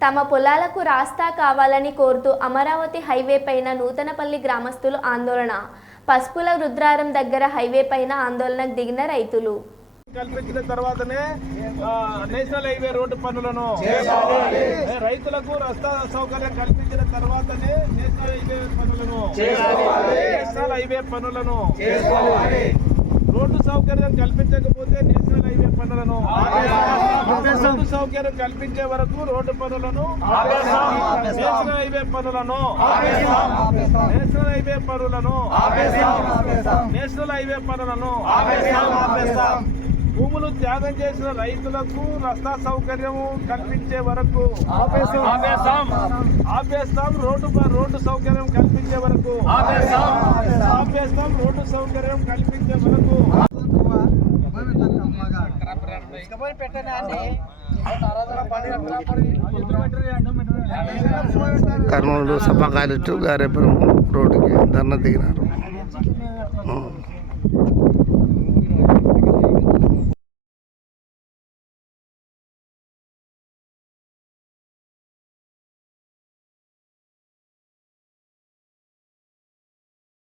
తమ పొలాలకు రాస్తా కావాలని కోరుతూ అమరావతి హైవే పైన నూతనపల్లి గ్రామస్తులు ఆందోళన. పసుపుల రుద్రారం దగ్గర హైవే పైన ఆందోళనకు దిగిన రైతులు. కల్పించిన తర్వాతనే నేషనల్ హైవే రోడ్డు పనులను రైతులకు రస్తా సౌకర్యం కల్పించిన తర్వాతనే నేషనల్ హైవే పనులను రోడ్డు సౌకర్యం కల్పించకపోతే నేషనల్ హైవే పనులను రోడ్డు సౌకర్యం కల్పించే వరకు రోడ్డు పనులను నేషనల్ హైవే పనులను నేషనల్ హైవే పనులను నేషనల్ హైవే పనులను భూములు త్యాగం చేసిన రైతులకు రస్తా సౌకర్యం కల్పించే వరకు ఆపేస్తాం. రోడ్డు సౌకర్యం కల్పించే వరకు ఆపేస్తాం. రోడ్డు సౌకర్యం కల్పించే వరకు కర్నూలు సభ కాలేజీ గారేపురం రోడ్డుకి ధర్నా దిగినారు.